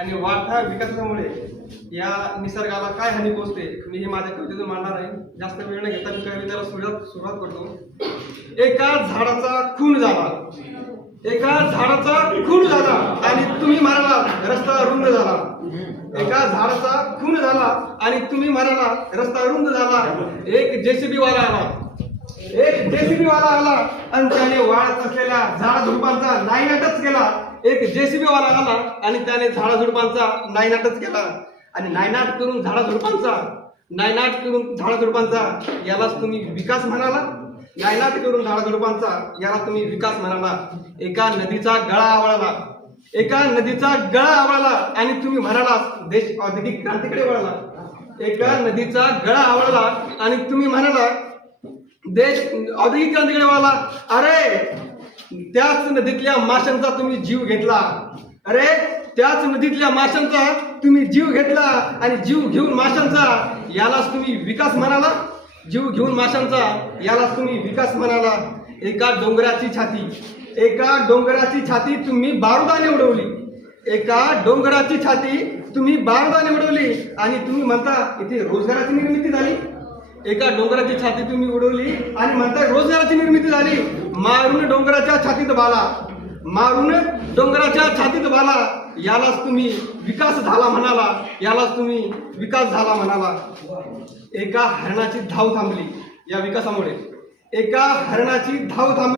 आणि वाढत्या विकासामुळे या निसर्गाला काय हानी पोहोचते मी हे माझ्या कवितेतून मांडणार आहे. जास्त वेळ न घेता मी कवितेला सुरुवात करतो. एका झाडाचा खून झाला, एका झाडाचा खून झाला आणि तुम्ही म्हणाला रस्ता रुंद झाला. एका झाडाचा खून झाला आणि तुम्ही म्हणाला रस्ता रुंद झाला. एक जेसीबी वाला आला, एक जेसीबी वाला आला आणि त्याने वाढत असलेल्या झाडाझुडपांचा नायनाटच केला. एक जेसीबी वाला आला आणि त्याने झाडाझुडपांचा नायनाटच केला. आणि नायनाट करून झाडाझुडपांचा यालाच तुम्ही विकास म्हणाला. नायनाट करून झाडाझुडपांचा याला तुम्ही विकास म्हणाला. एका नदीचा गळा आवळला, एका नदीचा गळा आवळला आणि तुम्ही म्हणाला देश औद्योगिक क्रांतीकडे वळला. एका नदीचा गळा आवळला आणि तुम्ही म्हणाला देश औद्योगिक क्रांतीकडे वळला. अरे त्याच नदीतल्या माशांचा तुम्ही जीव घेतला. अरे त्याच नदीतल्या माशांचा तुम्ही जीव घेतला आणि जीव घेऊन माशांचा यालाच तुम्ही विकास म्हणाला. जीव घेऊन माशांचा यालाच तुम्ही विकास म्हणाला. एका डोंगराची छाती, एका डोंगराची छाती तुम्ही बारुदाने उडवली. एका डोंगराची छाती तुम्ही बारुदाने उडवली आणि तुम्ही म्हणता इथे रोजगाराची निर्मिती झाली. एका डोंगराची छाती तुम्ही उडवली आणि म्हणता रोजगाराची निर्मिती झाली. मारून डोंगराच्या छातीत बाला, मारून डोंगराच्या छातीत बाला यालाच तुम्ही विकास झाला म्हणाला. यालाच तुम्ही विकास झाला म्हणाला. एका हरणाची धाव थांबली या विकासामुळे. एका हरणाची धाव थांबली.